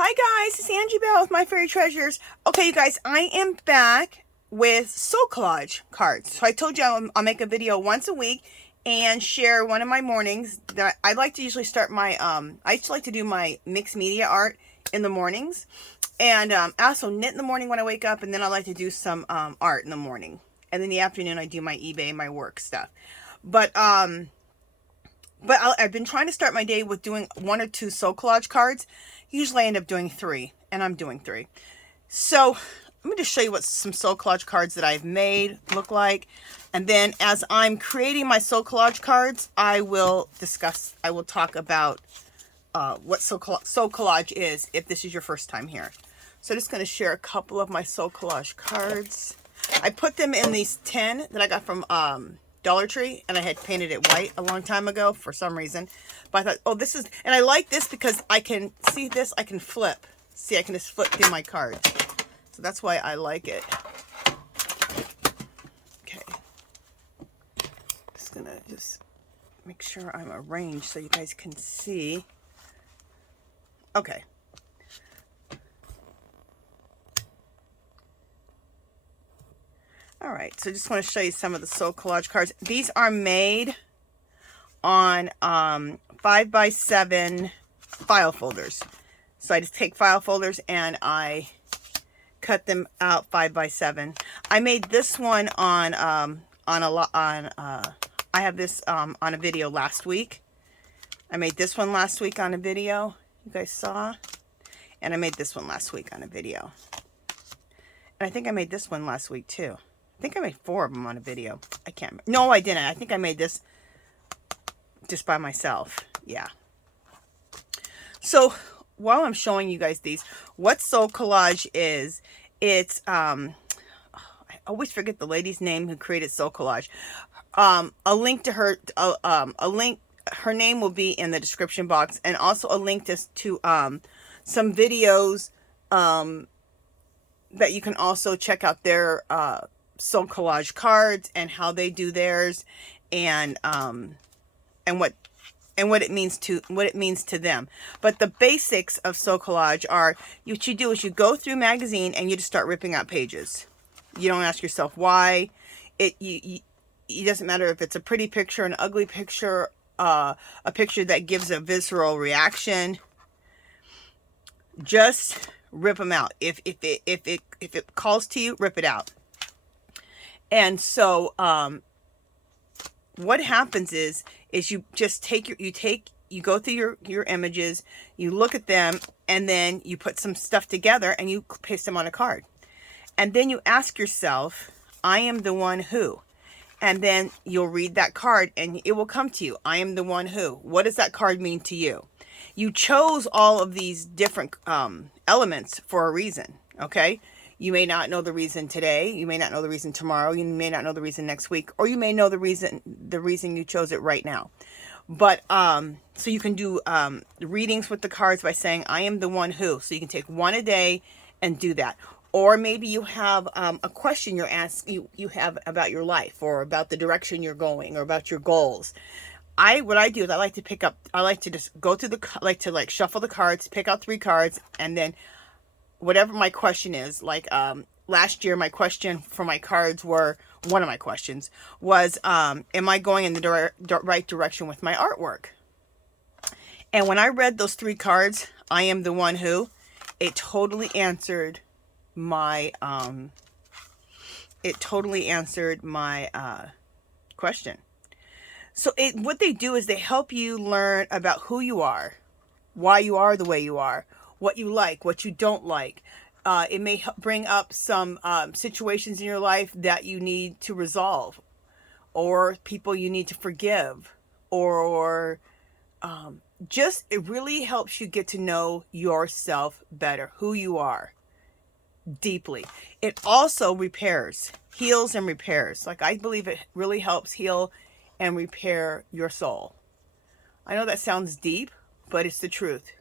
Hi guys, it's Angie Bell with My Fairy Treasures. Okay, you guys, I am back with soul collage cards. So I told you I'll make a video once a week and share one of my mornings. That I like to usually start my I used to like to do my mixed media art in the mornings, and I also knit in the morning when I wake up, and then I like to do some art in the morning, and in the afternoon I do my eBay, my work stuff. But I've been trying to start my day with doing 1 or 2 soul collage cards. Usually I end up doing 3, and I'm doing 3. So let me just show you what some soul collage cards that I've made look like. And then as I'm creating my soul collage cards, I will talk about what soul collage is if this is your first time here. So I'm just going to share a couple of my soul collage cards. I put them in these 10 that I got from Dollar Tree, and I had painted it white a long time ago for some reason. But I thought, oh, this is, and I like this because I can see this, I can flip. See, I can just flip through my cards. So that's why I like it. Okay. Just gonna make sure I'm arranged so you guys can see. Okay. All right, so I just want to show you some of the soul collage cards. These are made on 5x7 file folders. So I just take file folders and I cut them out 5x7. I made this one on I have this on a video last week. I made this one last week on a video you guys saw, and I made this one last week on a video. And I think I made this one last week too. I think I made 4 of them on a video. I can't remember. No, I didn't. I think I made this just by myself. Yeah. So while I'm showing you guys these, what soul collage is, it's I always forget the lady's name who created soul collage. A link to her, her name will be in the description box, and also a link to some videos that you can also check out their soul collage cards and how they do theirs, and what it means to them. But the basics of soul collage are, what you do is you go through magazine and you just start ripping out pages. You don't ask yourself why. It doesn't matter if it's a pretty picture, an ugly picture, a picture that gives a visceral reaction. Just rip them out. If it calls to you, rip it out. And so what happens is you just you go through your images, you look at them, and then you put some stuff together and you paste them on a card. And then you ask yourself, I am the one who. And then you'll read that card and it will come to you. I am the one who. What does that card mean to you? You chose all of these different elements for a reason, okay? You may not know the reason today. You may not know the reason tomorrow. You may not know the reason next week. Or you may know the reason you chose it right now. But, so you can do readings with the cards by saying, I am the one who. So you can take one a day and do that. Or maybe you have a question you have about your life, or about the direction you're going, or about your goals. What I do is I like to just go through like shuffle the cards, pick out 3 cards, and then whatever my question is, like last year my question for my cards one of my questions was, am I going in the right direction with my artwork? And when I read those 3 cards, I am the one who, it totally answered my question. So what they do is they help you learn about who you are, why you are the way you are, what you like, what you don't like. It may bring up some situations in your life that you need to resolve, or people you need to forgive, or just it really helps you get to know yourself better, who you are, deeply. It also heals and repairs. Like, I believe it really helps heal and repair your soul. I know that sounds deep, but it's the truth.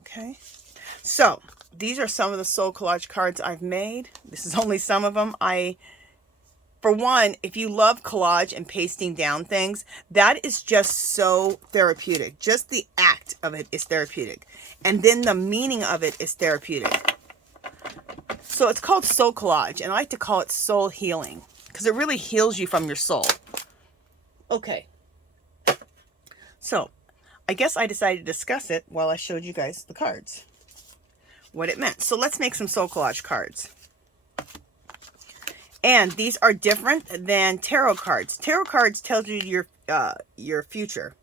Okay, so these are some of the soul collage cards I've made. This is only some of them. I For one, if you love collage and pasting down things, that is just so therapeutic. Just the act of it is therapeutic. And then the meaning of it is therapeutic. So it's called soul collage, and I like to call it soul healing because it really heals you from your soul. Okay. So I guess I decided to discuss it while I showed you guys the cards, what it meant. So let's make some soul collage cards. And these are different than tarot cards. Tarot cards tells you your future,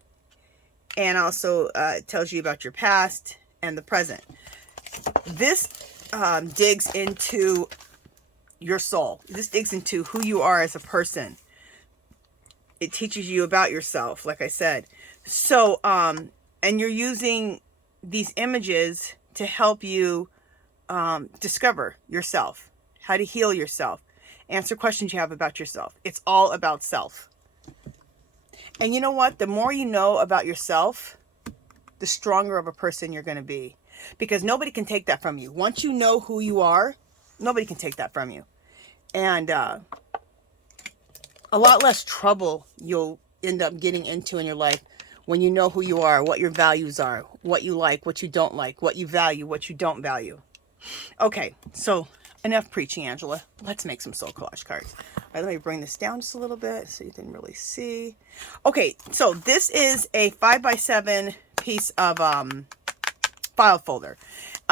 and also tells you about your past and the present. This digs into your soul. This digs into who you are as a person. It teaches you about yourself, like I said. So, and you're using these images to help you discover yourself, how to heal yourself, answer questions you have about yourself. It's all about self. And you know what? The more you know about yourself, the stronger of a person you're going to be. Because nobody can take that from you. Once you know who you are, nobody can take that from you. And a lot less trouble you'll end up getting into in your life when you know who you are, what your values are, what you like, what you don't like, what you value, what you don't value. Okay, so enough preaching, Angela. Let's make some soul collage cards. All right, let me bring this down just a little bit so you can really see. Okay, so this is a 5x7 piece of file folder.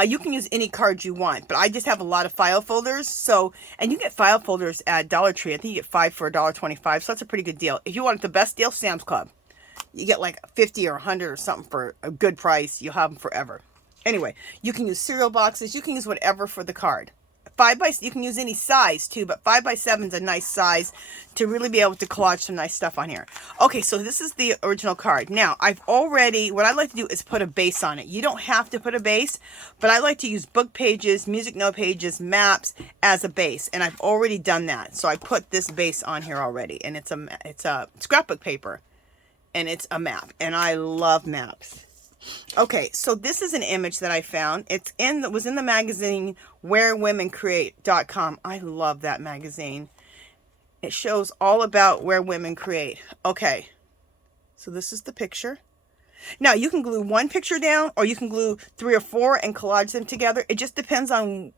You can use any cards you want, but I just have a lot of file folders. So, and you get file folders at Dollar Tree. I think you get 5 for $1.25, so that's a pretty good deal. If you want the best deal, Sam's Club. You get like 50 or 100 or something for a good price. You'll have them forever. Anyway, you can use cereal boxes. You can use whatever for the card. You can use any size too, but 5x7 is a nice size to really be able to collage some nice stuff on here. Okay, so this is the original card. Now, what I like to do is put a base on it. You don't have to put a base, but I like to use book pages, music note pages, maps as a base, and I've already done that. So I put this base on here already, and it's a scrapbook paper, and it's a map, and I love maps. Okay, so this is an image that I found. It was in the magazine wherewomencreate.com. I love that magazine. It shows all about where women create. Okay, so this is the picture. Now, you can glue one picture down, or you can glue 3 or 4 and collage them together. It just depends on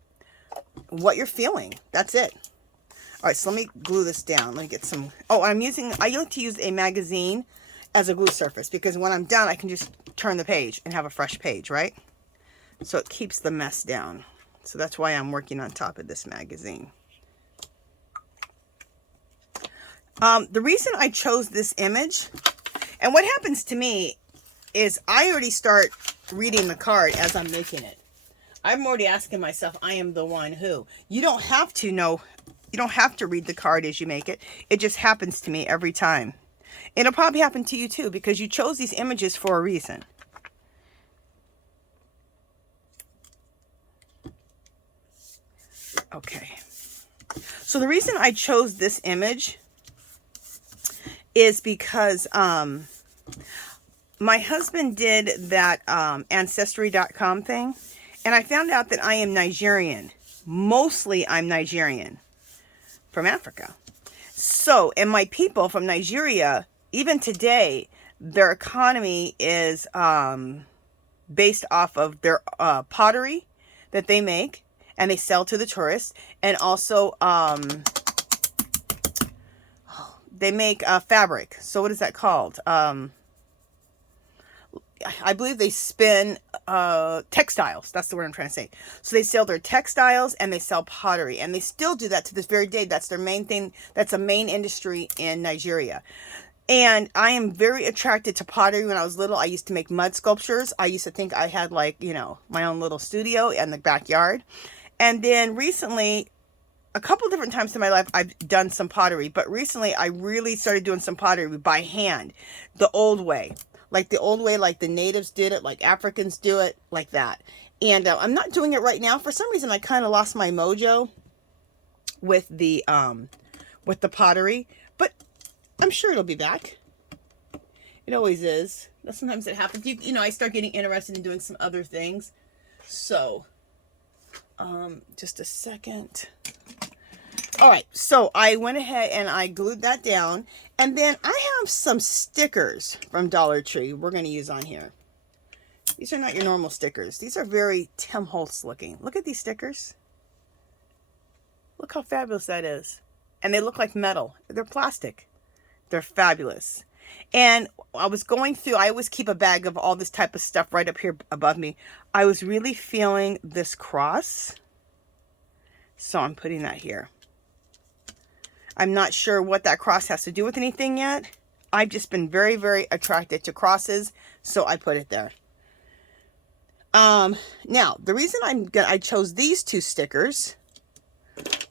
what you're feeling. That's it. All right, so let me glue this down. Let me get some... Oh, I like to use a magazine as a glue surface, because when I'm done, I can just turn the page and have a fresh page, right? So it keeps the mess down. So that's why I'm working on top of this magazine. The reason I chose this image, and what happens to me is I already start reading the card as I'm making it. I'm already asking myself, I am the one who. You don't have to know, you don't have to read the card as you make it. It just happens to me every time. It'll probably happen to you too, because you chose these images for a reason. Okay. So the reason I chose this image is because my husband did that Ancestry.com thing, and I found out that I am Nigerian. Mostly I'm Nigerian from Africa. So, and my people from Nigeria, even today, their economy is based off of their pottery that they make and they sell to the tourists, and also they make fabric. So what is that called? I believe they spin textiles. That's the word I'm trying to say. So they sell their textiles and they sell pottery, and they still do that to this very day. That's their main thing. That's a main industry in Nigeria. And I am very attracted to pottery. When I was little, I used to make mud sculptures. I used to think I had, like, you know, my own little studio in the backyard. And then recently, a couple different times in my life, I've done some pottery. But recently, I really started doing some pottery by hand, the old way. Like the old way, like the natives did it, like Africans do it, like that. And I'm not doing it right now. For some reason, I kind of lost my mojo with the pottery. But I'm sure it'll be back. It always is. Sometimes it happens. You know, I start getting interested in doing some other things. So, just a second. All right, so I went ahead and I glued that down. And then I have some stickers from Dollar Tree we're going to use on here. These are not your normal stickers. These are very Tim Holtz looking. Look at these stickers. Look how fabulous that is. And they look like metal. They're plastic. They're fabulous. And I was going through, I always keep a bag of all this type of stuff right up here above me. I was really feeling this cross. So I'm putting that here. I'm not sure what that cross has to do with anything yet. I've just been very, very attracted to crosses, so I put it there. Now, the reason I chose these two stickers,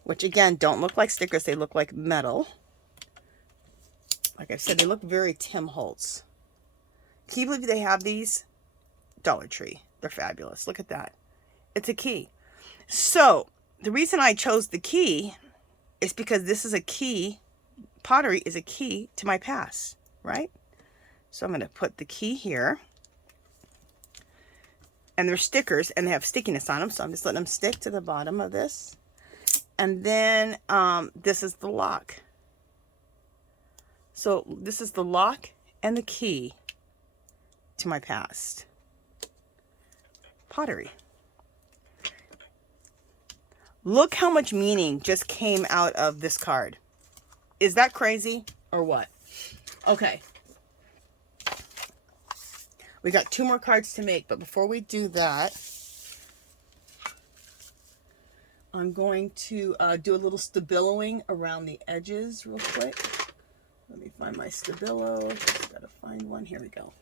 which again, don't look like stickers, they look like metal. Like I said, they look very Tim Holtz. Can you believe they have these? Dollar Tree. They're fabulous. Look at that. It's a key. So, the reason I chose the key is because this is a key. Pottery is a key to my past, right? So I'm going to put the key here. And they're stickers, and they have stickiness on them, so I'm just letting them stick to the bottom of this. And then this is the lock. So this is the lock and the key to my past. Pottery. Look how much meaning just came out of this card. Is that crazy or what? Okay. We got 2 more cards to make, but before we do that, I'm going to do a little stabiloing around the edges real quick. Let me find my stabilo. Just gotta find one. Here we go.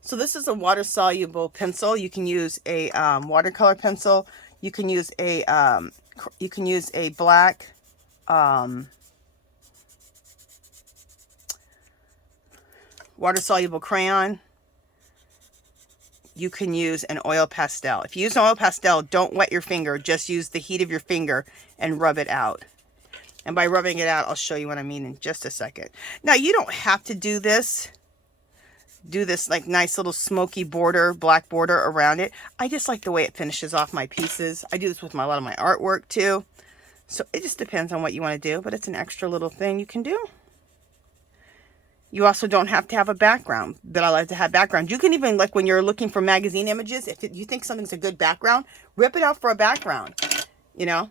So this is a water-soluble pencil. You can use a watercolor pencil. You can use a black water-soluble crayon. You can use an oil pastel. If you use an oil pastel, don't wet your finger. Just use the heat of your finger and rub it out. And by rubbing it out, I'll show you what I mean in just a second. Now, you don't have to do this. Do this like nice little smoky border, black border around it. I just like the way it finishes off my pieces. I do this with a lot of my artwork too. So it just depends on what you want to do, but it's an extra little thing you can do. You also don't have to have a background, but I like to have background. You can even, like when you're looking for magazine images, if you think something's a good background, rip it out for a background. You know,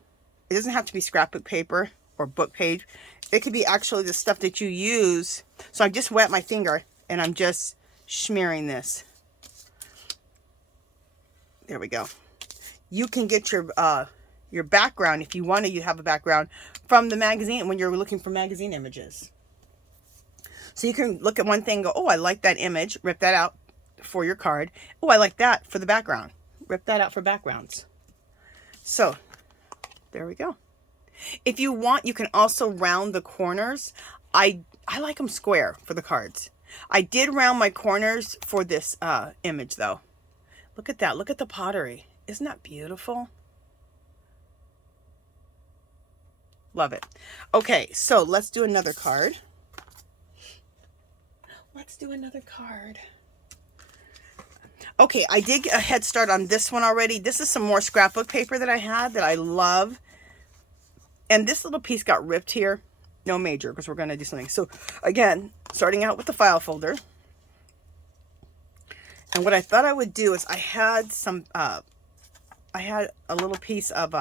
it doesn't have to be scrapbook paper or book page. It could be actually the stuff that you use. So I just wet my finger and I'm just smearing this. There we go. You can get your background, if you want to, you have a background from the magazine when you're looking for magazine images. So you can look at one thing and go, oh, I like that image. Rip that out for your card. Oh, I like that for the background. Rip that out for backgrounds. So there we go. If you want, you can also round the corners. I like them square for the cards. I did round my corners for this image though. Look at that. Look at the pottery. Isn't that beautiful? Love it. Okay, so let's do another card. Let's do another card. Okay, I did get a head start on this one already. This is some more scrapbook paper that I had that I love. And this little piece got ripped here. No major, because we're going to do something. So, again, starting out with the file folder. And what I thought I would do is I had a little piece of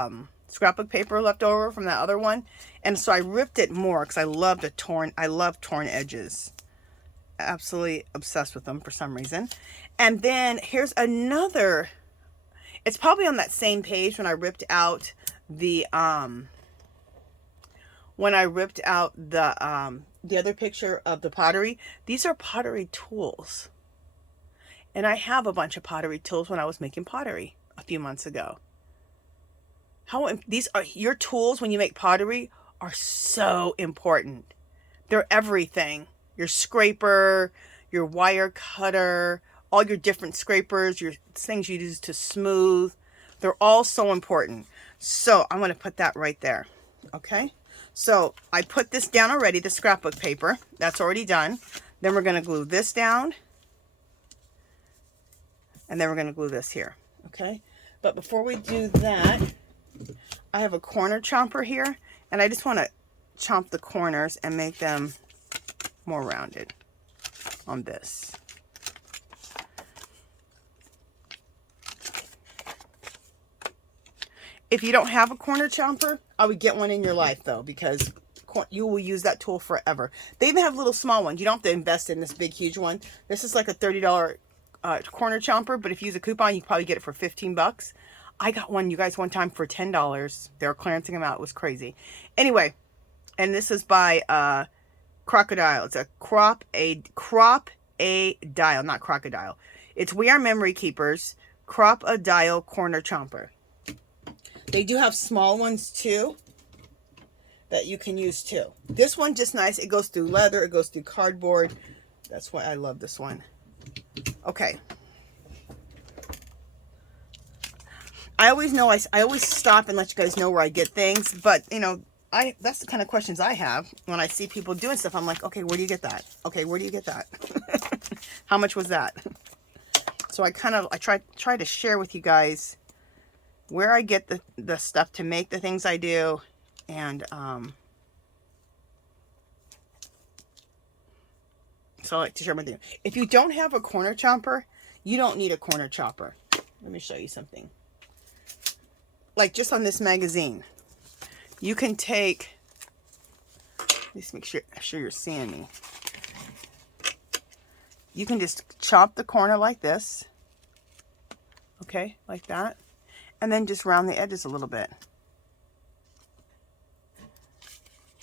scrapbook paper left over from that other one. And so I ripped it more because I love torn edges. Absolutely obsessed with them for some reason. And then here's another, it's probably on that same page when I ripped out the other picture of the pottery. These are pottery tools. And I have a bunch of pottery tools when I was making pottery a few months ago. These are your tools when you make pottery are so important. They're everything. Your scraper, your wire cutter, all your different scrapers, your things you use to smooth. They're all so important. So I'm going to put that right there. Okay. So I put this down already, the scrapbook paper. That's already done. Then we're going to glue this down. And then we're going to glue this here. Okay. But before we do that, I have a corner chomper here, and I just want to chomp the corners and make them more rounded on this. If you don't have a corner chomper, I would get one in your life though, because you will use that tool forever. They even have little small ones. You don't have to invest in this big, huge one. This is like a $30 corner chomper, but if you use a coupon, you can probably get it for 15 bucks. I got one, you guys, one time for $10. They were clearancing them out. It was crazy. Anyway, and this is by Crocodile. It's a Crop-A-Dial, not Crocodile. It's We Are Memory Keepers Crop-A-Dial Corner Chomper. They do have small ones too that you can use too. This one just nice. It goes through leather. It goes through cardboard. That's why I love this one. Okay. I always know I always stop and let you guys know where I get things, but you know, that's the kind of questions I have when I see people doing stuff. I'm like, okay, where do you get that? Okay, where do you get that? How much was that? So I try to share with you guys where I get the stuff to make the things I do, and so I like to share with you. If you don't have a corner chomper, you don't need a corner chopper. Let me show you something. Like just on this magazine, you can take, let's make sure you're seeing me. You can just chop the corner like this, okay, like that. And then just round the edges a little bit.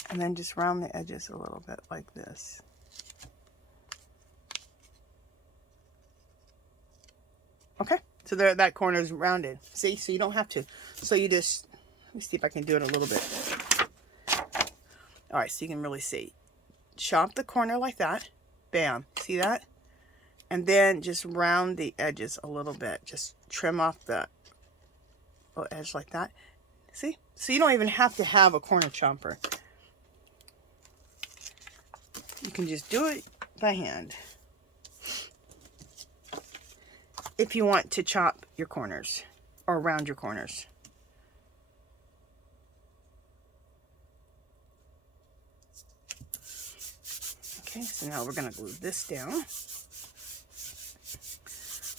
And then just round the edges a little bit like this. Okay, so there, that corner is rounded. See, so you don't have to. So you just, let me see if I can do it a little bit. All right, so you can really see. Chop the corner like that. Bam, see that? And then just round the edges a little bit. Just trim off the edge like that. See? So you don't even have to have a corner chomper. You can just do it by hand. If you want to chop your corners or round your corners. Okay, so now we're going to glue this down.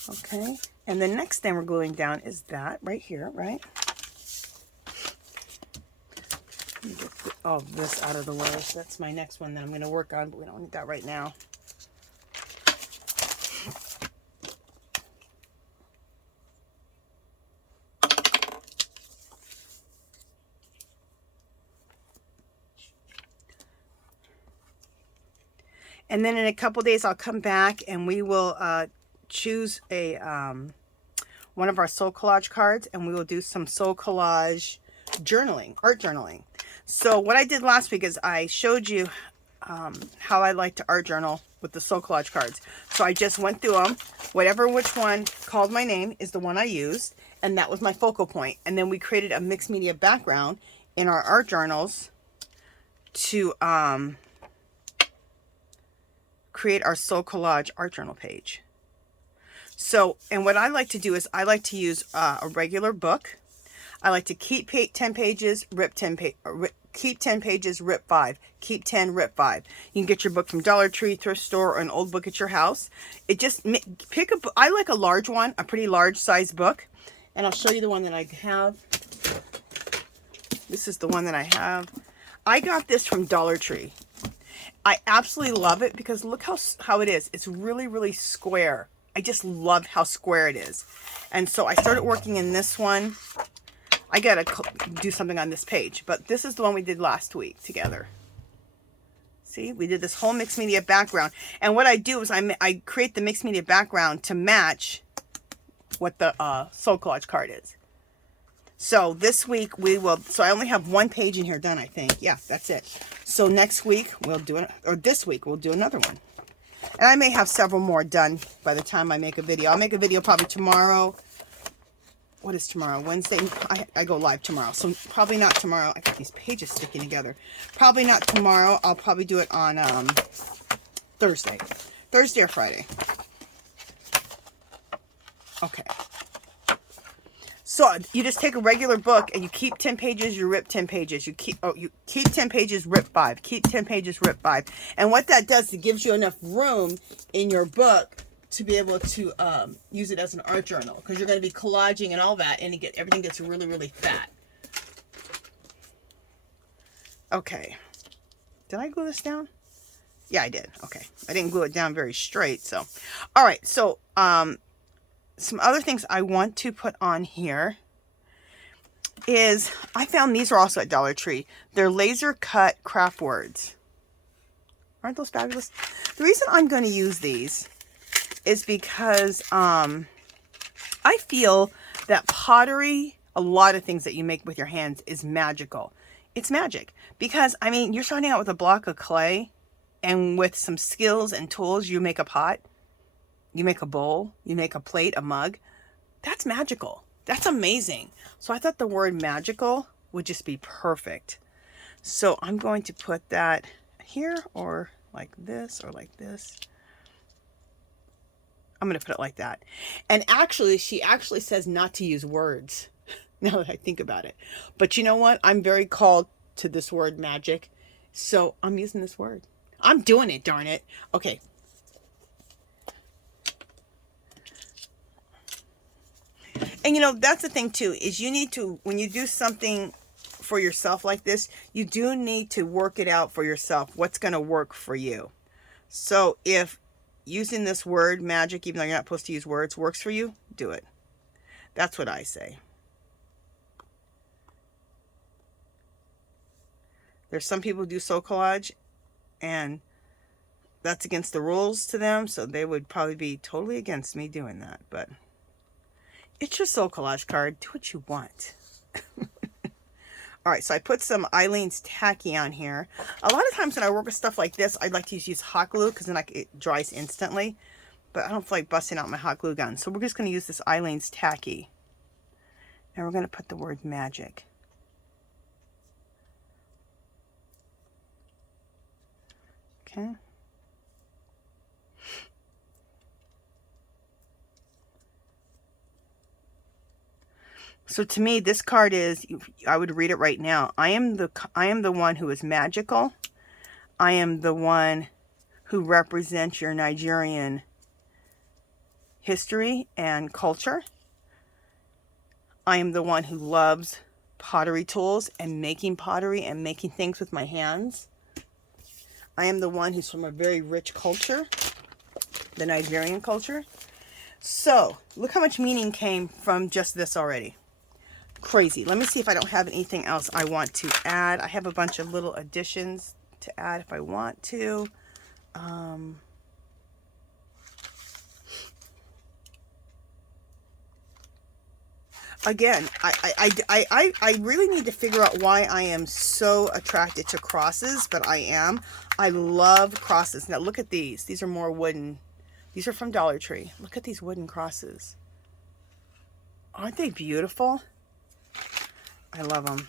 Okay, and the next thing we're gluing down is that right here, right? Let me get all this out of the way. So that's my next one that I'm going to work on, but we don't need that right now. And then in a couple days, I'll come back and we will choose a one of our soul collage cards, and we will do some soul collage journaling, art journaling. So what I did last week is I showed you how I like to art journal with the soul collage cards. So I just went through them. Which one called my name is the one I used, and that was my focal point. And then we created a mixed media background in our art journals to create our soul collage art journal page. So, and what I like to do is I like to use a regular book. I like to keep 10 pages, rip 10 keep 10 pages, rip 5. Keep 10, rip 5. You can get your book from Dollar Tree, thrift store, or an old book at your house. It just pick a. I like a large one, a pretty large size book, and I'll show you the one that I have. This is the one that I have. I got this from Dollar Tree. I absolutely love it because look how it is. It's really, really square. I just love how square it is. And so I started working in this one. I got to do something on this page, but this is the one we did last week together. See, we did this whole mixed media background. And what I do is I create the mixed media background to match what the soul collage card is. So this week we will, so I only have one page in here done, I think. Yeah, that's it. So next week we'll do it, or this week we'll do another one. And I may have several more done by the time I make a video. I'll make a video probably tomorrow. What is tomorrow? Wednesday? I go live tomorrow. So probably not tomorrow. I got these pages sticking together. Probably not tomorrow. I'll probably do it on Thursday. Thursday or Friday. Okay. So you just take a regular book and you keep 10 pages, you rip 10 pages. You keep 10 pages, rip 5. Keep 10 pages, rip 5. And what that does, it gives you enough room in your book to be able to use it as an art journal, because you're going to be collaging and all that, and everything gets really, really fat. Okay. Did I glue this down? Yeah, I did. Okay. I didn't glue it down very straight, so. All right, so some other things I want to put on here is, I found these are also at Dollar Tree. They're laser cut craft words. Aren't those fabulous? The reason I'm going to use these is because I feel that pottery, a lot of things that you make with your hands, is magical. It's magic. Because, I mean, you're starting out with a block of clay, and with some skills and tools, you make a pot. You make a bowl, you make a plate, a mug. That's magical. That's amazing. So I thought the word magical would just be perfect. So I'm going to put that here, or like this, or like this. I'm going to put it like that. And actually, she actually says not to use words, now that I think about it. But you know what? I'm very called to this word magic. So I'm using this word. I'm doing it, darn it. Okay. And you know, that's the thing too, is you need to, when you do something for yourself like this, you do need to work it out for yourself. What's going to work for you? So if using this word magic, even though you're not supposed to use words, works for you, do it. That's what I say. There's some people who do soul collage, and that's against the rules to them, so they would probably be totally against me doing that. But it's your soul collage card. Do what you want. All right, so I put some Eileen's Tacky on here. A lot of times when I work with stuff like this, I'd like to use hot glue, because then it dries instantly. But I don't feel like busting out my hot glue gun. So we're just going to use this Eileen's Tacky. And we're going to put the word magic. Okay. So to me, this card is, I would read it right now. I am the one who is magical. I am the one who represents your Nigerian history and culture. I am the one who loves pottery tools and making pottery and making things with my hands. I am the one who's from a very rich culture, the Nigerian culture. So look how much meaning came from just this already. Crazy. Let me see if I don't have anything else I want to add. I have a bunch of little additions to add if I want to. Again, I really need to figure out why I am so attracted to crosses, but I am. I love crosses. Now look at these. These are more wooden. These are from Dollar Tree. Look at these wooden crosses. Aren't they beautiful? I love them.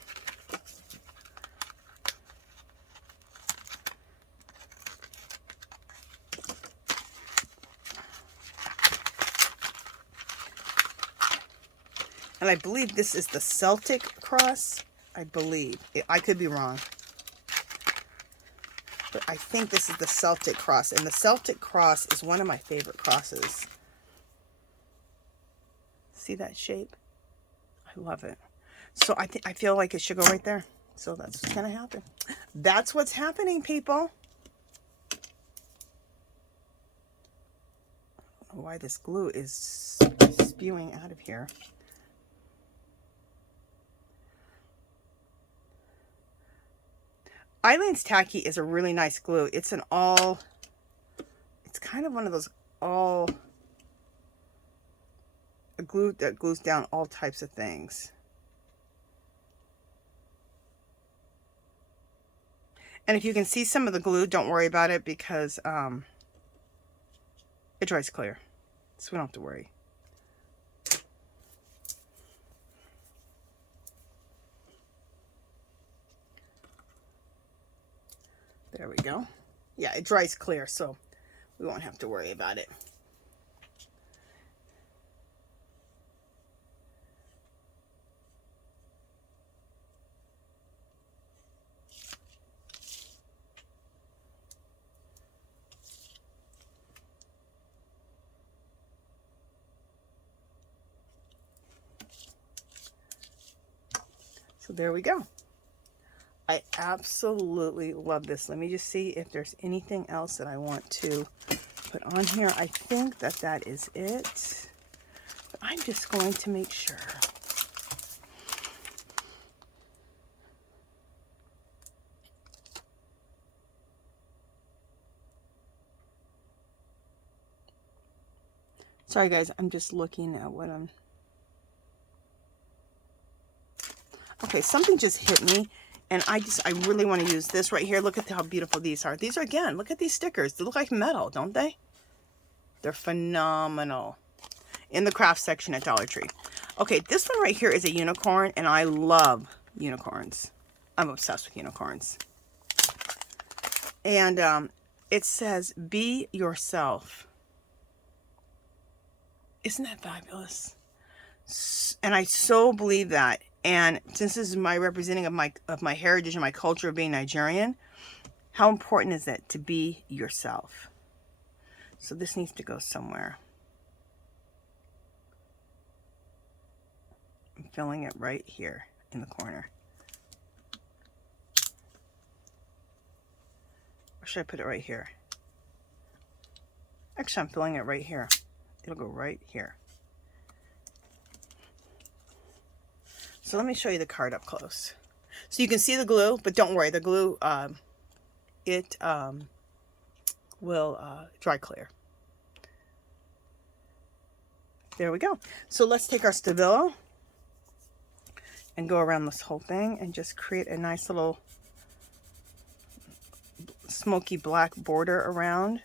And I believe this is the Celtic cross. I believe. I could be wrong. But I think this is the Celtic cross. And the Celtic cross is one of my favorite crosses. See that shape? I love it. So I feel like it should go right there. So that's what's going to happen. That's what's happening, people. I don't know why this glue is spewing out of here. Eileen's Tacky is a really nice glue. It's an all, it's kind of one of those all, a glue that glues down all types of things. And if you can see some of the glue, don't worry about it, because it dries clear. So we don't have to worry. There we go. Yeah, it dries clear, so we won't have to worry about it. there we go. I absolutely love this. Let me just see if there's anything else that I want to put on here. I think that that is it. But I'm just going to make sure. Sorry guys, I'm just looking at what I'm... Okay, something just hit me, and I really want to use this right here. Look at how beautiful these are. These are, again, look at these stickers. They look like metal, don't they? They're phenomenal. In the craft section at Dollar Tree. Okay, this one right here is a unicorn, and I love unicorns. I'm obsessed with unicorns. And it says, be yourself. Isn't that fabulous? And I so believe that. And since this is my representing of my heritage and my culture of being Nigerian, how important is it to be yourself? So this needs to go somewhere. I'm filling it right here in the corner. Or should I put it right here? Actually, I'm filling it right here. It'll go right here. So let me show you the card up close. So you can see the glue, but don't worry, the glue, will dry clear. There we go. So let's take our Stabilo and go around this whole thing and just create a nice little smoky black border around.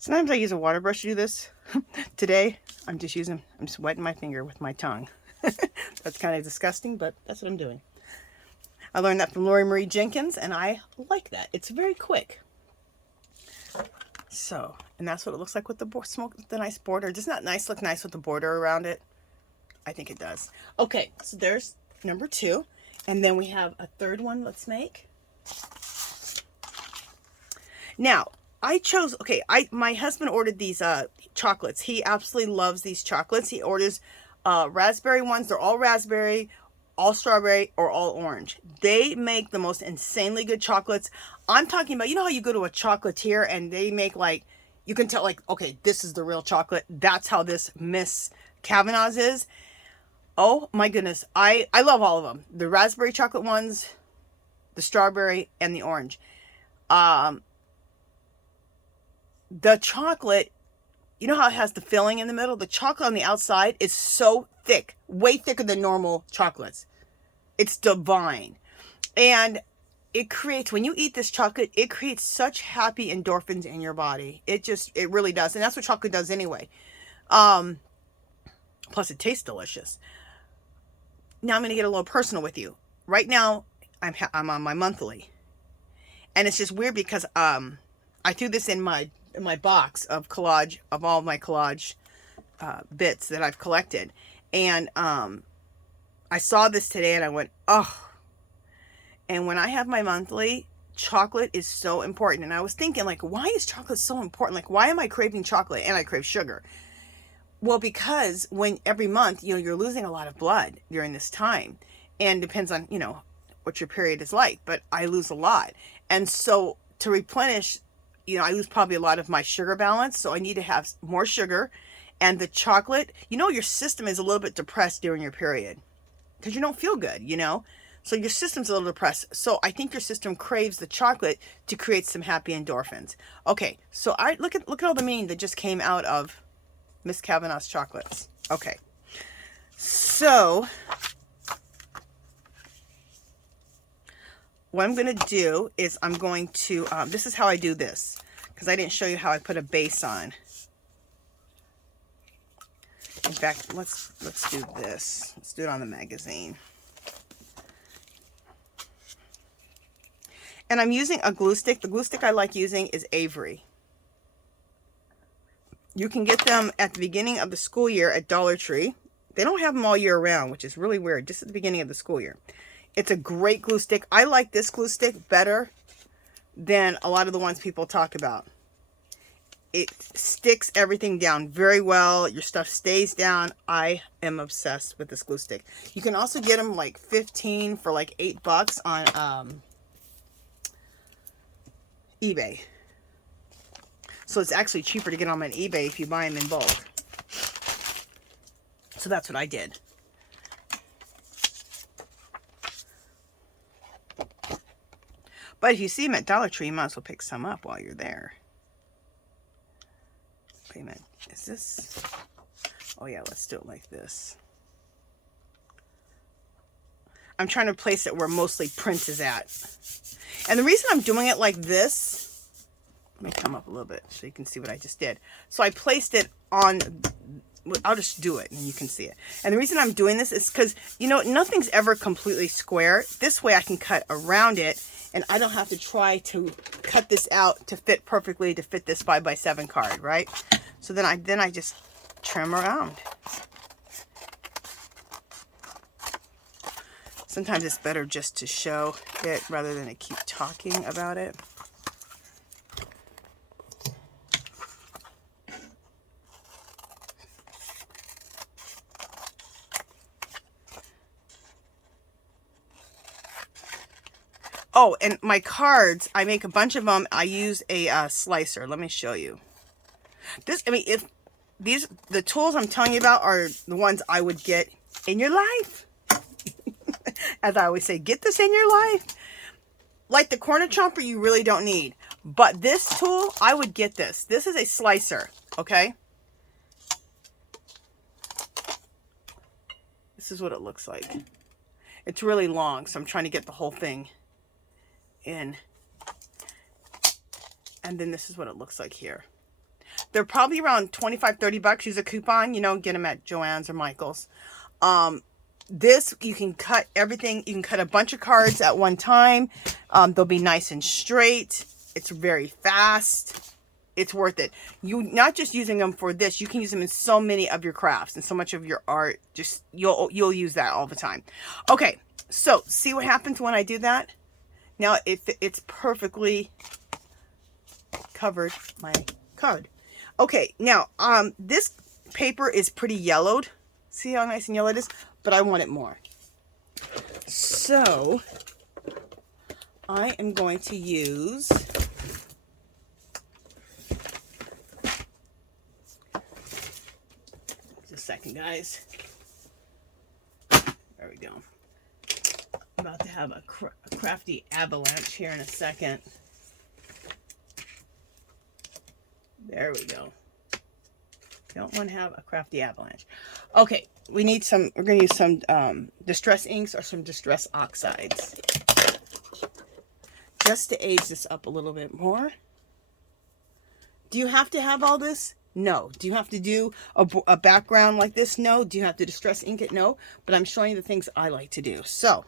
Sometimes I use a water brush to do this. Today, I'm just wetting my finger with my tongue. That's kind of disgusting, but that's what I'm doing. I learned that from Lori Marie Jenkins, and I like that. It's very quick. So, and that's what it looks like with the nice border. Doesn't that look nice with the border around it? I think it does. Okay, so there's number 2. And then we have a third one let's make. Now, I chose, okay, my husband ordered these chocolates. He absolutely loves these chocolates. He orders raspberry ones. They're all raspberry, all strawberry, or all orange. They make the most insanely good chocolates. I'm talking about, you know how you go to a chocolatier and they make like, you can tell like, okay, this is the real chocolate. That's how this Miss Kavanaugh's is. Oh my goodness. I love all of them. The raspberry chocolate ones, the strawberry, and the orange. The chocolate, you know how it has the filling in the middle? The chocolate on the outside is so thick, way thicker than normal chocolates. It's divine. And it creates, when you eat this chocolate, it creates such happy endorphins in your body. It really does. And that's what chocolate does anyway. Plus it tastes delicious. Now I'm going to get a little personal with you. Right now, I'm on my monthly. And it's just weird because I threw this in my box of collage, of all my collage bits that I've collected, and I saw this today and I went, oh. And when I have my monthly, chocolate is so important. And I was thinking, like, why is chocolate so important? Like, why am I craving chocolate and I crave sugar? Well, because every month, you're losing a lot of blood during this time, and depends on what your period is like, but I lose a lot. And so to replenish, I lose probably a lot of my sugar balance, so I need to have more sugar. And the chocolate, your system is a little bit depressed during your period. because you don't feel good, you know? So your system's a little depressed. So I think your system craves the chocolate to create some happy endorphins. Okay, so look at all the meaning that just came out of Miss Kavanaugh's chocolates. Okay, so what I'm going to do is I'm going to, this is how I do this, because I didn't show you how I put a base on. In fact, let's do this. Let's do it on the magazine. And I'm using a glue stick. The glue stick I like using is Avery. You can get them at the beginning of the school year at Dollar Tree. They don't have them all year round, which is really weird, just at the beginning of the school year. It's a great glue stick. I like this glue stick better than a lot of the ones people talk about. It sticks everything down very well. Your stuff stays down. I am obsessed with this glue stick. You can also get them like 15 for like $8 on eBay. So it's actually cheaper to get them on eBay if you buy them in bulk. So that's what I did. But if you see them at Dollar Tree, you might as well pick some up while you're there. Wait a minute. Is this? Oh yeah, let's do it like this. I'm trying to place it where mostly print is at. And the reason I'm doing it like this, let me come up a little bit so you can see what I just did. So I placed it on, I'll just do it and you can see it. And the reason I'm doing this is because, you know, nothing's ever completely square. This way I can cut around it and I don't have to try to cut this out to fit perfectly to fit this 5x7 card, right? So then I just trim around. Sometimes it's better just to show it rather than to keep talking about it. Oh, and my cards, I make a bunch of them. I use a slicer. Let me show you. This, I mean, if the tools I'm telling you about are the ones I would get in your life. As I always say, get this in your life. Like the corner chomper, you really don't need. But this tool, I would get this. This is a slicer, okay? This is what it looks like. It's really long, so I'm trying to get the whole thing in. And then this is what it looks like here. They're probably around $25-30. Use a coupon, you know, get them at Joann's or Michael's. This, you can cut everything. You can cut a bunch of cards at one time. They'll be nice and straight. It's very fast. It's worth it. You're not just using them for this. You can use them in so many of your crafts and so much of your art. Just you'll use that all the time. Okay, so see what happens when I do that? Now it's perfectly covered my card. Okay, now this paper is pretty yellowed. See how nice and yellow it is? But I want it more. So I am going to use just a second, guys. There we go. I'm about to have a crafty avalanche here in a second. There we go. Don't want to have a crafty avalanche. Okay, we need some, we're going to use some distress inks or some distress oxides. Just to age this up a little bit more. Do you have to have all this? No. Do you have to do a background like this? No. Do you have to distress ink it? No. But I'm showing you the things I like to do. So,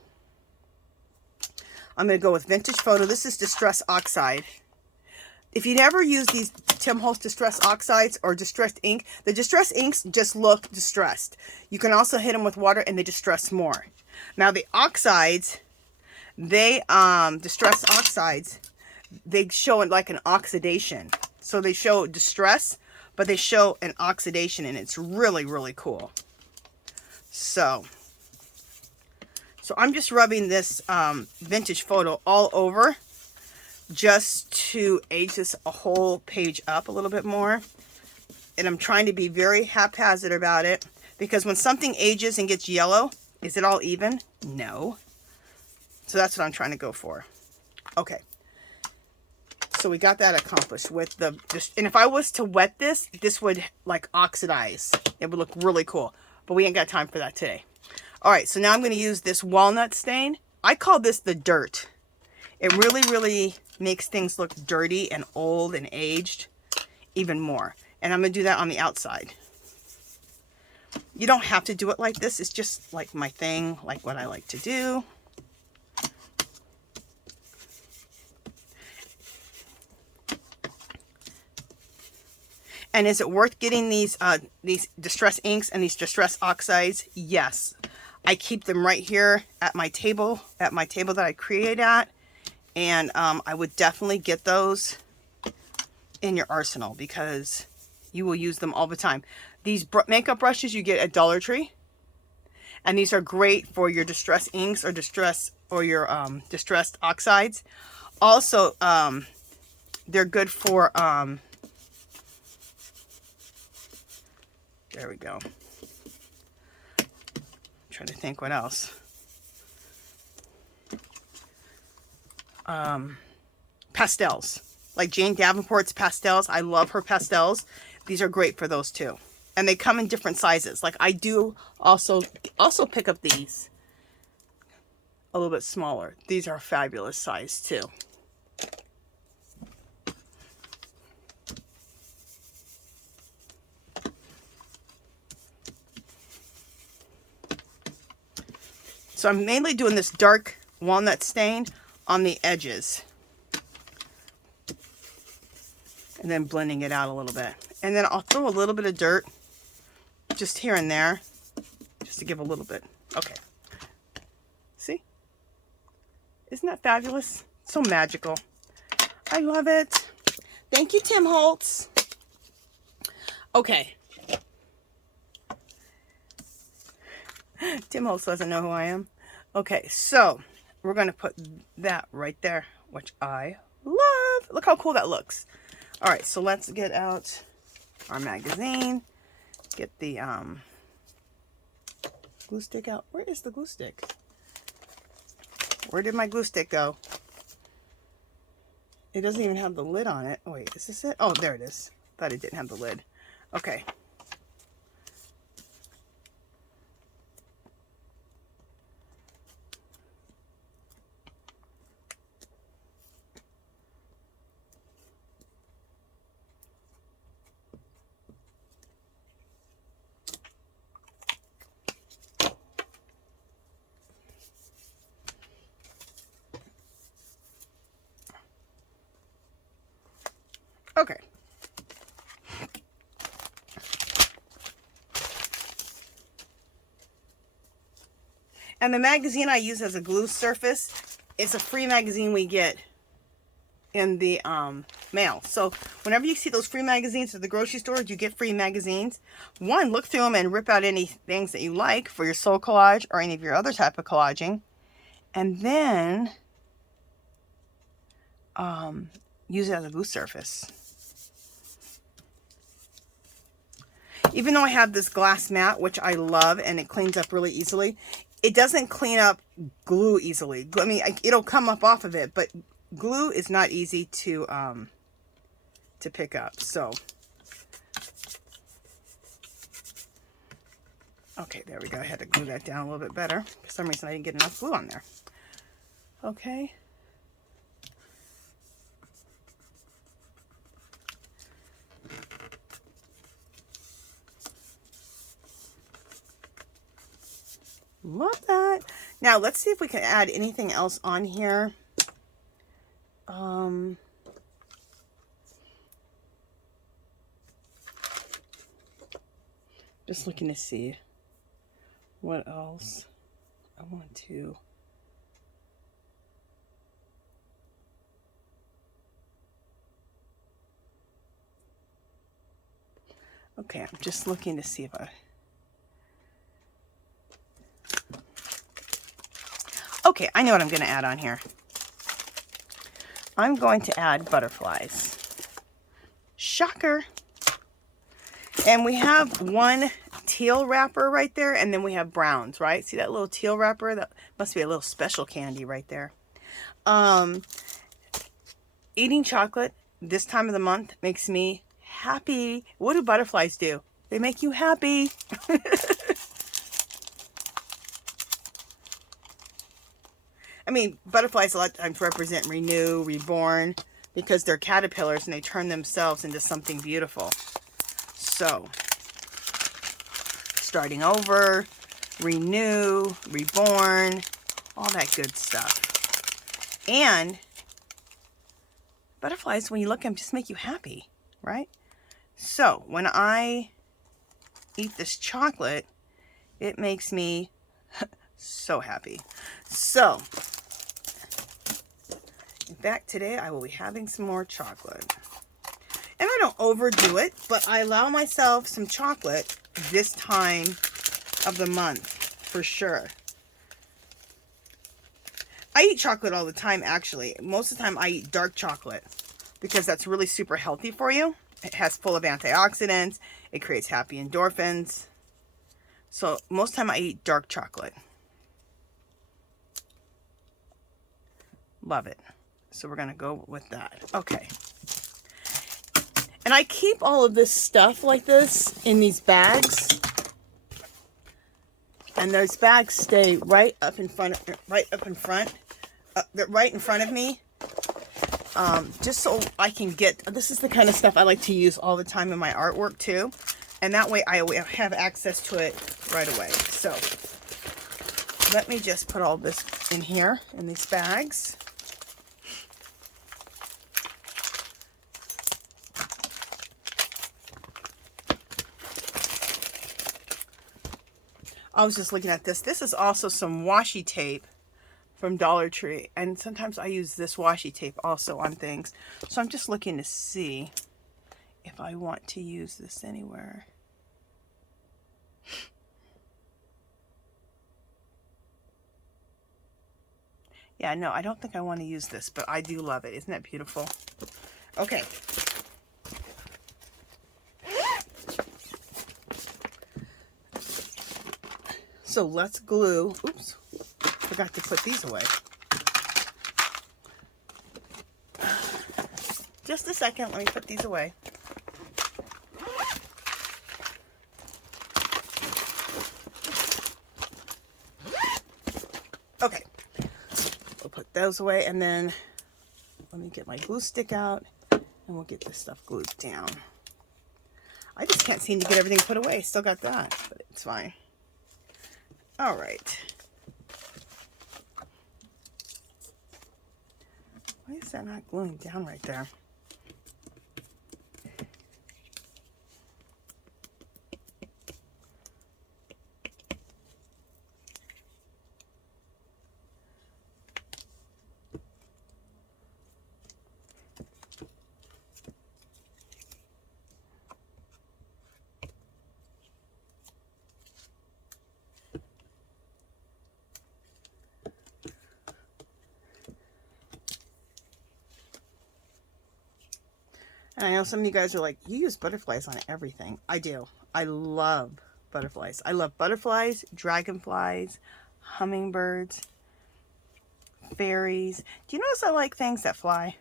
I'm going to go with Vintage Photo. This is Distress Oxide. If you never use these Tim Holtz Distress Oxides or Distressed Ink, the Distressed Inks just look distressed. You can also hit them with water and they distress more. Now the oxides, they, Distress Oxides, they show it like an oxidation. So they show distress, but they show an oxidation and it's really, really cool. So I'm just rubbing this Vintage Photo all over, just to age this a whole page up a little bit more. And I'm trying to be very haphazard about it, because when something ages and gets yellow, Is it all even? No. So that's what I'm trying to go for. Okay. So we got that accomplished with the, and if I was to wet this, this would like oxidize. It would look really cool, but we ain't got time for that today. All right, so now I'm going to use this walnut stain. I call this the dirt. It really, really makes things look dirty and old and aged even more. And I'm going to do that on the outside. You don't have to do it like this. It's just like my thing, like what I like to do. And is it worth getting these distress inks and these distress oxides? Yes. I keep them right here at my table that I create at. And I would definitely get those in your arsenal because you will use them all the time. These makeup brushes you get at Dollar Tree. And these are great for your distress inks or your distressed oxides. Also, they're good for, there we go. Trying to think what else. Pastels, like Jane Davenport's pastels. I love her pastels. These are great for those too, and they come in different sizes. Like I do also pick up these a little bit smaller. These are a fabulous size too. So I'm mainly doing this dark walnut stain on the edges. And then blending it out a little bit. And then I'll throw a little bit of dirt just here and there. Just to give a little bit. Okay. See? Isn't that fabulous? So magical. I love it. Thank you, Tim Holtz. Okay. Tim Holtz doesn't know who I am. Okay, so we're going to put that right there, which I love. Look how cool that looks. All right, so let's get out our magazine. Get the glue stick out. Where is the glue stick? Where did my glue stick go? It doesn't even have the lid on it. Oh, wait, is this it? Oh, there it is. Thought it didn't have the lid. Okay. Okay. And the magazine I use as a glue surface, it's a free magazine we get in the mail. So whenever you see those free magazines at the grocery store, you get free magazines. One, look through them and rip out any things that you like for your soul collage or any of your other type of collaging. And then use it as a glue surface. Even though I have this glass mat, which I love, and it cleans up really easily, it doesn't clean up glue easily. I mean, it'll come up off of it, but glue is not easy to pick up. So, okay, there we go. I had to glue that down a little bit better. For some reason, I didn't get enough glue on there. Okay. Love that. Now let's see if we can add anything else on here. Just looking to see what else I want to. Okay, I'm just looking to see if I. Okay, I know what I'm going to add on here. I'm going to add butterflies. Shocker. And we have one teal wrapper right there, and then we have browns, right? See that little teal wrapper? That must be a little special candy right there. Eating chocolate this time of the month makes me happy. What do butterflies do? They make you happy. I mean, butterflies a lot of times represent renew, reborn, because they're caterpillars and they turn themselves into something beautiful. So, starting over, renew, reborn, all that good stuff. And butterflies, when you look at them, just make you happy, right? So, when I eat this chocolate, it makes me so happy. So, in fact, today I will be having some more chocolate. And I don't overdo it, but I allow myself some chocolate this time of the month, for sure. I eat chocolate all the time, actually. Most of the time I eat dark chocolate because that's really super healthy for you. It has full of antioxidants. It creates happy endorphins. So most of the time I eat dark chocolate. Love it. So we're going to go with that. Okay. And I keep all of this stuff like this in these bags. And those bags stay right up in front of me. Just so I can get, this is the kind of stuff I like to use all the time in my artwork too. And that way I have access to it right away. So let me just put all this in here, in these bags. I was just looking at this. This is also some washi tape from Dollar Tree. And sometimes I use this washi tape also on things. So I'm just looking to see if I want to use this anywhere. Yeah, no, I don't think I want to use this, but I do love it. Isn't that beautiful? Okay. So let's glue. Oops, forgot to put these away. Just a second, let me put these away. Okay, we'll put those away, and then let me get my glue stick out, and we'll get this stuff glued down. I just can't seem to get everything put away. Still got that, but it's fine. All right. Why is that not gluing down right there? And I know some of you guys are like, you use butterflies on everything. I do. I love butterflies. I love butterflies, dragonflies, hummingbirds, fairies. Do you notice I like things that fly?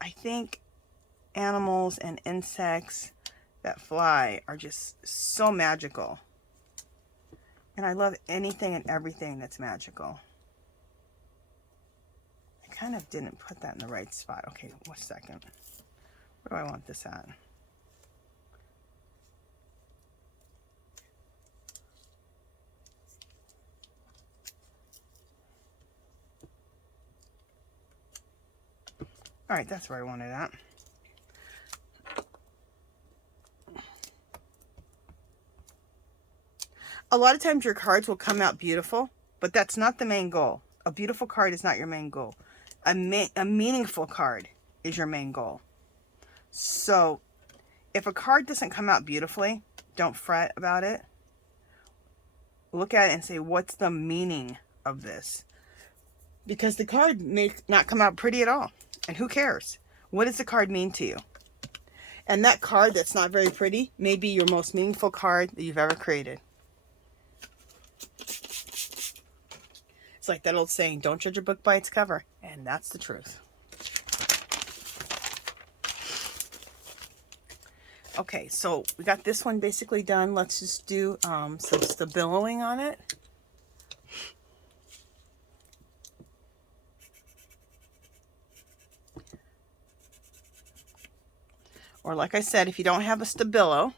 I think animals and insects that fly are just so magical. And I love anything and everything that's magical. I kind of didn't put that in the right spot. Okay, 1 second. Where do I want this at? All right, that's where I want it at. A lot of times your cards will come out beautiful, but that's not the main goal. A beautiful card is not your main goal. A meaningful card is your main goal. So if a card doesn't come out beautifully, don't fret about it. Look at it and say, what's the meaning of this? Because the card may not come out pretty at all. And who cares? What does the card mean to you? And that card that's not very pretty may be your most meaningful card that you've ever created. It's like that old saying, don't judge a book by its cover. And that's the truth. Okay, so we got this one basically done. Let's just do some stabiloing on it. Or like I said, if you don't have a stabilo,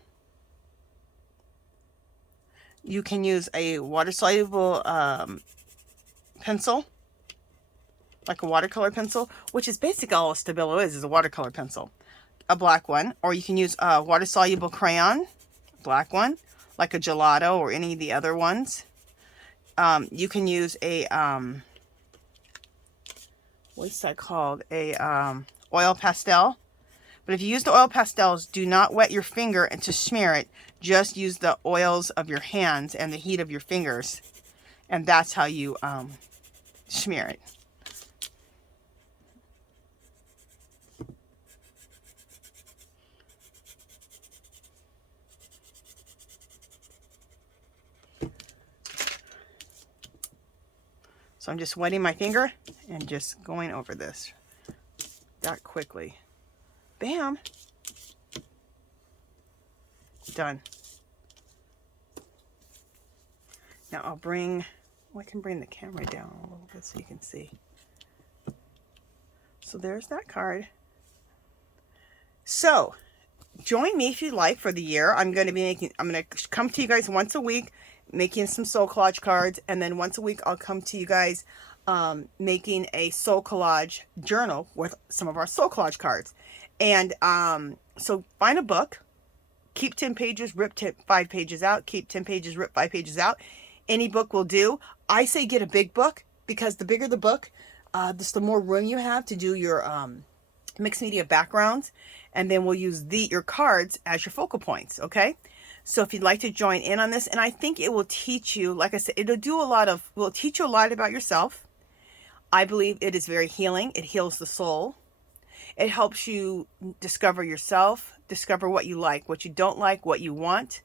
you can use a water-soluble pencil, like a watercolor pencil, which is basically all a stabilo is a watercolor pencil. A black one, or you can use a water-soluble crayon, black one, like a gelato or any of the other ones. You can use a, what's that called? A oil pastel. But if you use the oil pastels, do not wet your finger and to smear it. Just use the oils of your hands and the heat of your fingers. And that's how you smear it. So I'm just wetting my finger and just going over this that quickly. Bam. Done. Now I'll bring, well, I can bring the camera down a little bit so you can see. So there's that card. So join me if you like for the year. I'm going to come to you guys once a week making some soul collage cards, and then once a week I'll come to you guys making a soul collage journal with some of our soul collage cards. And so find a book, keep 10 pages, rip 5 pages out, keep 10 pages, rip 5 pages out. Any book will do. I say get a big book, because the bigger the book, just the more room you have to do your mixed media backgrounds. And then we'll use your cards as your focal points, okay? So if you'd like to join in on this, and I think it will teach you, like I said, will teach you a lot about yourself. I believe it is very healing. It heals the soul. It helps you discover yourself, discover what you like, what you don't like, what you want.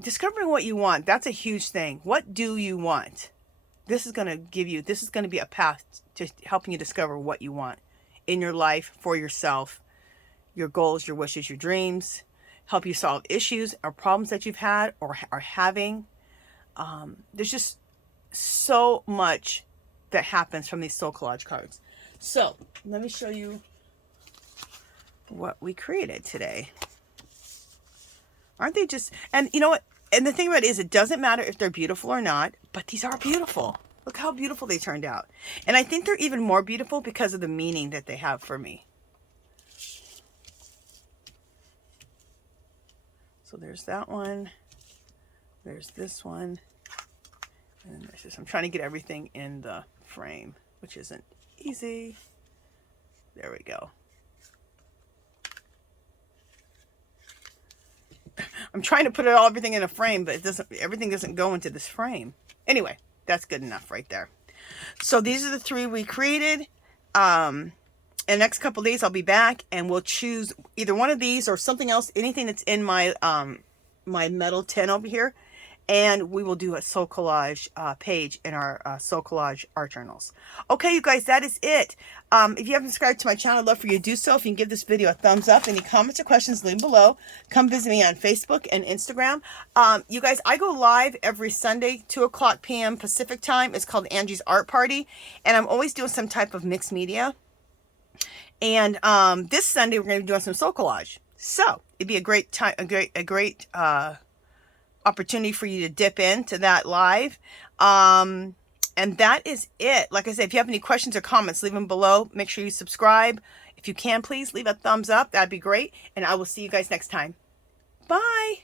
Discovering what you want, that's a huge thing. What do you want? This is going to be a path to helping you discover what you want in your life, for yourself, your goals, your wishes, your dreams, help you solve issues or problems that you've had or are having. There's just so much that happens from these soul collage cards. So let me show you what we created today. Aren't they just, and you know what, and the thing about it is, it doesn't matter if they're beautiful or not, but these are beautiful. Look how beautiful they turned out. And I think they're even more beautiful because of the meaning that they have for me. So there's that one, there's this one, and there's this. I'm trying to get everything in the frame, which isn't easy. There we go. I'm trying to put everything in a frame, but everything doesn't go into this frame. Anyway, that's good enough right there. So these are the 3 we created. In the next couple of days, I'll be back and we'll choose either one of these or something else, anything that's in my my metal tin over here. And we will do a soul collage page in our soul collage art journals. Okay, you guys, that is it. If you haven't subscribed to my channel, I'd love for you to do so. If you can give this video a thumbs up, any comments or questions, leave them below. Come visit me on Facebook and Instagram. You guys, I go live every Sunday, 2:00 p.m. Pacific time. It's called Angie's Art Party. And I'm always doing some type of mixed media. And this Sunday, we're going to be doing some soul collage. So it'd be a great time, a great opportunity for you to dip into that live. And that is it. Like I said, if you have any questions or comments, leave them below. Make sure you subscribe. If you can, please leave a thumbs up. That'd be great. And I will see you guys next time. Bye.